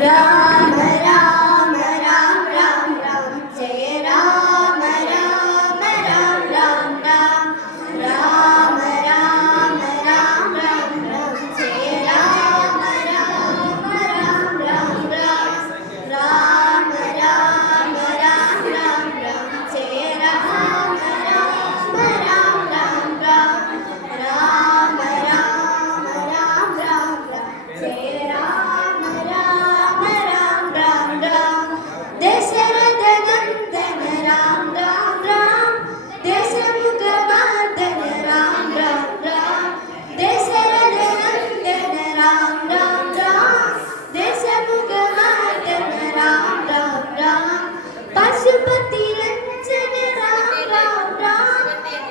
രാമ രാമ രാം രാം രാം ജയ രാമ രാമ രാം രാം രാം രാമ രാമ രാം രാം രാം ജയ രാമ രാമ രാം രാം രാം രാമ രാമ രാം രാം രാം ജയ രാമ രാമ രാം രാം രാം രാമ രാമ രാം രാം രാം ജയ രാമ രാമ രാം രാം രാം ദശരഥ നന്ദന രാം രാം രാം ദശമുഖവർദ്ധന രാം രാം രാം ദശരഥ നന്ദന രാം രാം രാം ദശമുഖവർദ്ധന രാം രാം രാം പശുപതി രഞ്ജന രാം രാം രാം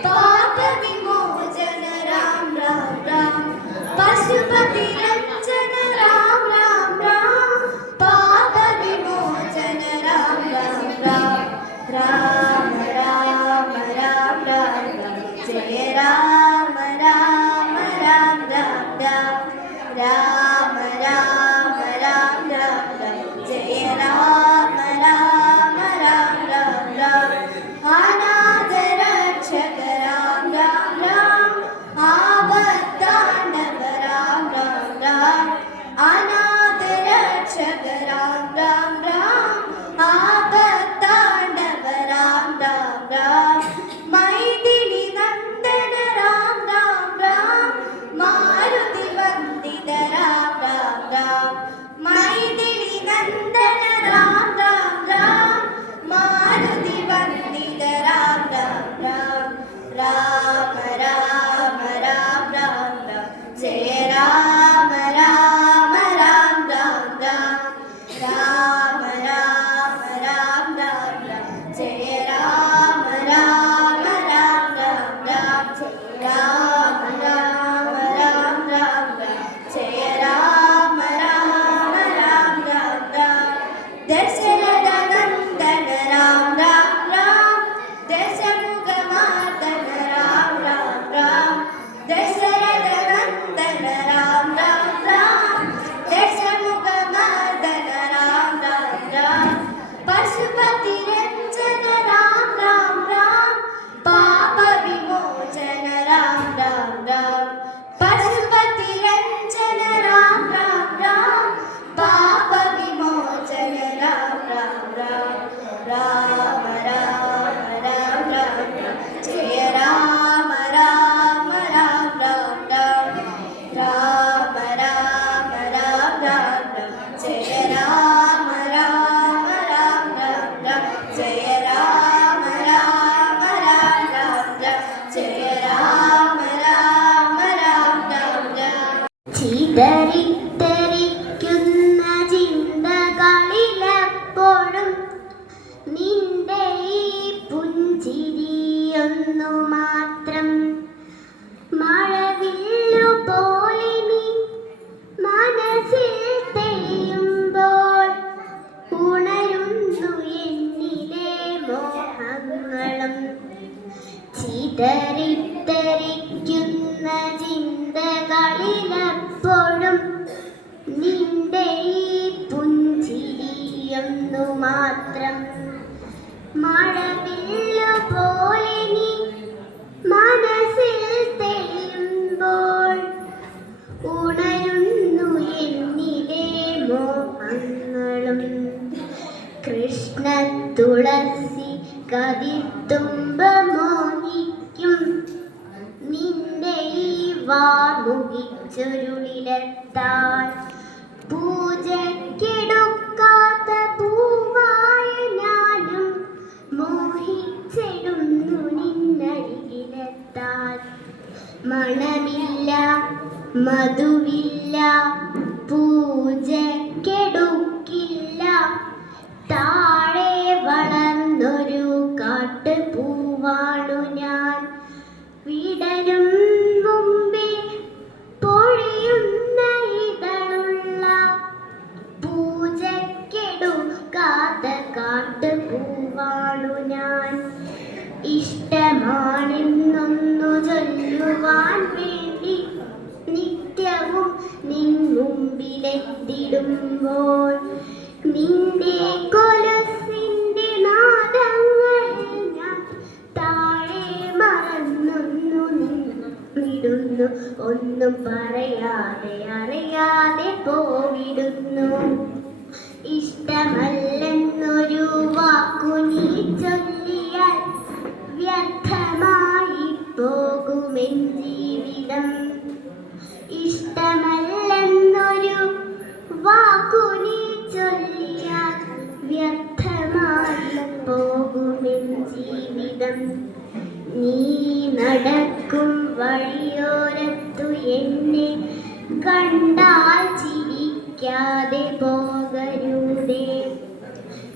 പാപ വിമോചന രാം രാം രാം പശുപതി രഞ്ജന രാം രാം രാം പാപ വിമോചന രാം രാം രാം രാമ രാമ രാം രാം രാം ജയ രാമ രാമ രാം രാം രാം രാമ രാമ രാം രാം രാം ജയ രാമ രാമ രാം രാം രാം അനാഥ രക്ഷക രാം രാം രാം ആപത്താണ്ഡവ രാം രാം രാം അനാഥ രക്ഷക രാം രാം രാം ആപത്താണ്ഡവ രാം രാം രാം മൈഥിലി നന്ദന രാം രാം രാം മാരുതി വന്ദിത രാം രാം രാം മൈഥിലി നന്ദന രാം രാം രാം മാരുതി വന്ദിത രാം രാം രാം രാമ രാമ രാം രാം രാം ജയ രാമ രാമ രാം രാം രാം രാമ രാമ രാം രാം രാം ജയ രാമ രാമ രാം രാം രാം രാമ രാമ രാം രാം രാം ജയ രാമ രാമ രാം രാം രാം ദശരഥ നന്ദന രാം രാം രാം ദശമുഖവർദ്ധന രാം രാം രാം ദശരഥ നന്ദന രാം രാം രാം ദശമുഖവർദ്ധന രാം രാം രാം പശുപതി രഞ്ജന രാം രാം രാം പാപ വിമോചന രാം രാം രാം പശുപതി രഞ്ജന രാം രാം രാം പാപ വിമോചന രാം രാം രാം രാമ രാമ രാം രാം രാം ജയ രാമ രാമ രാം രാം രാം രാമ രാമ രാം രാം രാം ജയ രാമ രാമ രാം രാം രാം ജയ രാമ രാമ രാം രാം രാം ജയ രാമ രാമ രാം രാം രാം ചിതറിത്തെറിക്കുന്ന ചിന്തകളിലെപ്പോഴും നിന്റെ ഈ പുഞ്ചിരിയൊന്നു മാത്രം മഴവില്ലു പോലെ നീ മനസ്സിൽ തെളിയുമ്പോൾ ഉണരുന്നു എന്നിലെ മോഹങ്ങളും ചിതറിത്തെറിക്കുന്ന ചിന്തകളിലെപ്പോഴും നിന്റെ ഈ പുഞ്ചിരിയൊന്നു മാത്രം മഴവില്ലു പോലെ നീ മനസ്സിൽ തെളിയുമ്പോൾ ഉണരുന്നു എന്നിലെ മോഹങ്ങളും കൃഷ്ണ തുളസി കതിത്തുമ്പ മോഹിക്കും നിന്റെ ഈ വാർമുകിച്ചൊരുളിലെത്താൻ പൂജക്കെടുക്കാത്ത പൂവായ ഞാനും മോഹിച്ചിടുന്നു നിന്നരികിലെത്താൻ മണമില്ല മധുവില്ല പൂജക്കെടുക്കില്ല താഴെ വളർന്നൊരു കാട്ടുപൂവാണു ഞാൻ വിടരും മുമ്പേ പൊഴിയുന്ന ഇതളുള്ള പൂജക്കെടുക്കാത്ത കാട്ടുപൂവാണു ഞാൻ ചൊല്ലുവാൻ വേണ്ടി നിത്യവും നിൻ മുമ്പിൽ മുന്നിലെത്തിടുമ്പോൾ നിന്റെ കൊലസിന്റെ നാദങ്ങൾ ഞാൻ താഴെ മറന്നൊന്നു നിന്നിടുന്നു. ഒന്നും പറയാതെ അറിയാതെ പോവിടുന്നു. ഇഷ്ടമല്ലെന്നൊരു വാക്കു നീ ചൊല്ലിയാൽ വ്യർത്ഥമായി പോകുമെൻ ജീവിതം. ഇഷ്ടമല്ലെന്നൊരു വാക്കു നീ ചൊല്ലിയാൽ വ്യർത്ഥമായി പോകുമെൻ ജീവിതം. നീ നടക്കും വഴിയോരത്തു എന്നെ കണ്ടാൽ ചിരിക്കാതെ പോകരുതേ.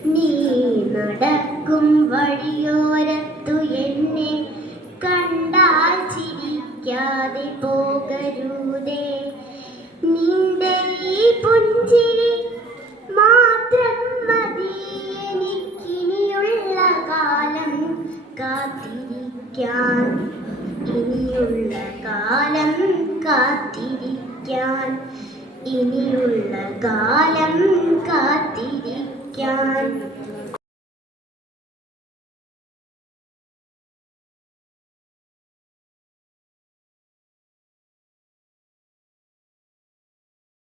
നീ നടക്കും വഴിയോരത്തു എന്നെ കണ്ടാൽ ചിരിക്കാതെ പോകരുതേ. നിന്റെ ഈ പുഞ്ചിരി മാത്രം മതി എനിക്കിനിയുള്ള കാലം കാത്തിരിക്കാൻ. ഇനിയുള്ള കാലം കാത്തിരിക്കാൻ. ഇനിയുള്ള കാലം കാത്തിരിക്കാൻ.